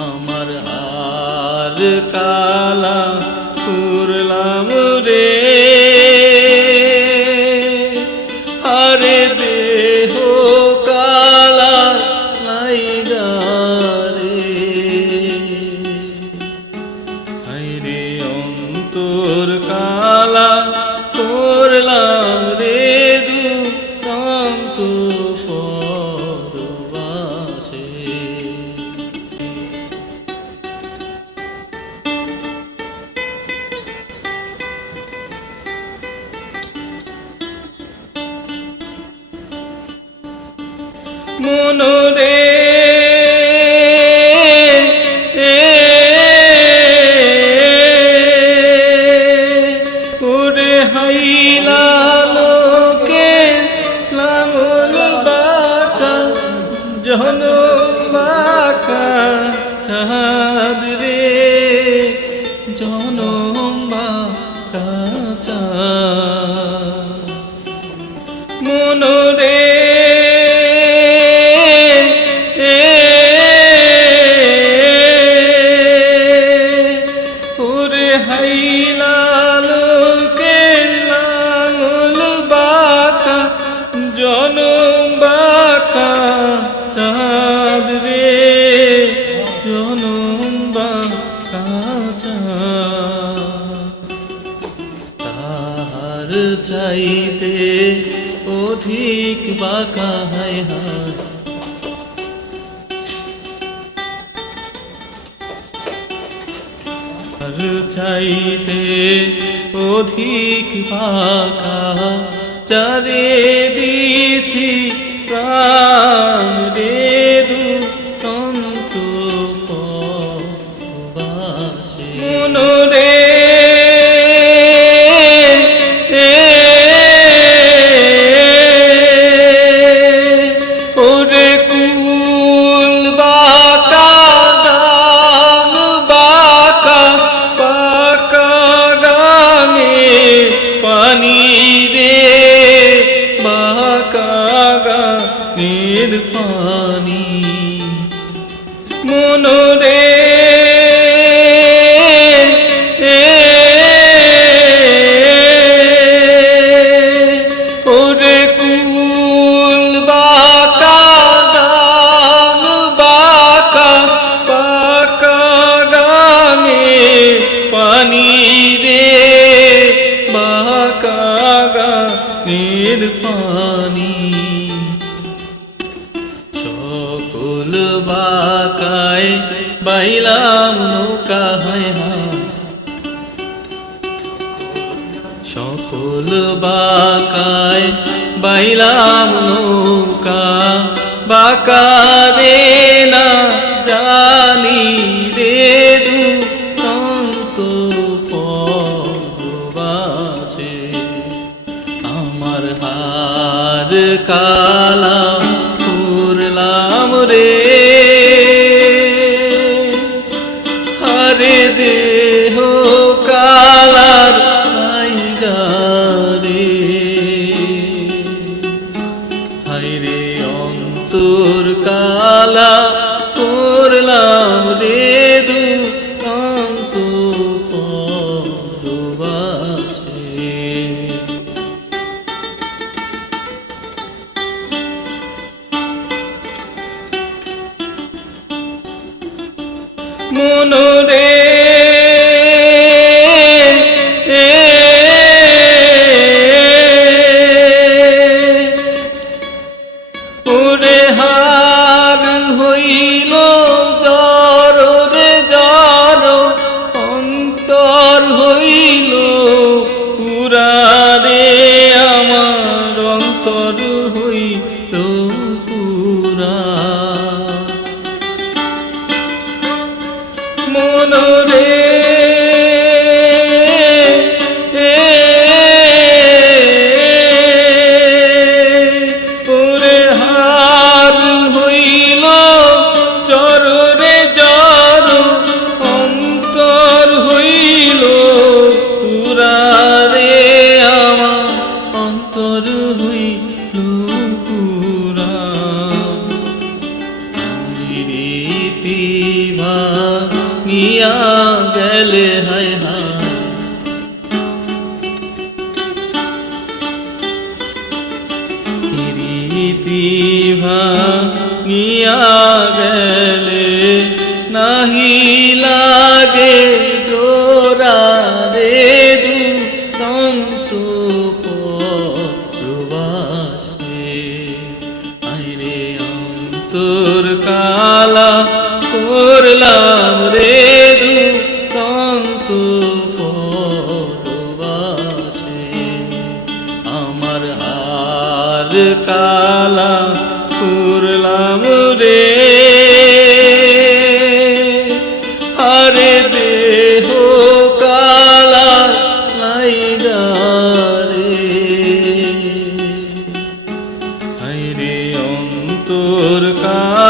আমার হার কালা মনোরে জনম বাঁকা চাঁদ রে, জনম বাঁকা তাহার চাইতে অধিক বাকা হায় হায়। চাইতে অধিক পাকা যারে দিছি প্রাণ রে ফুল বাকায়, বাইলাম নৌকা হয় সফল বাকায়, বাইলাম নৌকা, বাকা রে না জানি রে দুরন্ত পবাছে আমার হার কালা রে। হরে দে। মনরে মনোরে ভাঙিয়া গেলে, হায় হায়। রীতি ভাঙিয়া গেলে নাহি লাগে জোরা রে দুরন্ত প্রবাসে আইরে অন্তর কালা করলাম রে করলাম রে। আরে দেহ কালা নাই গারে হাই রে অন্তর কা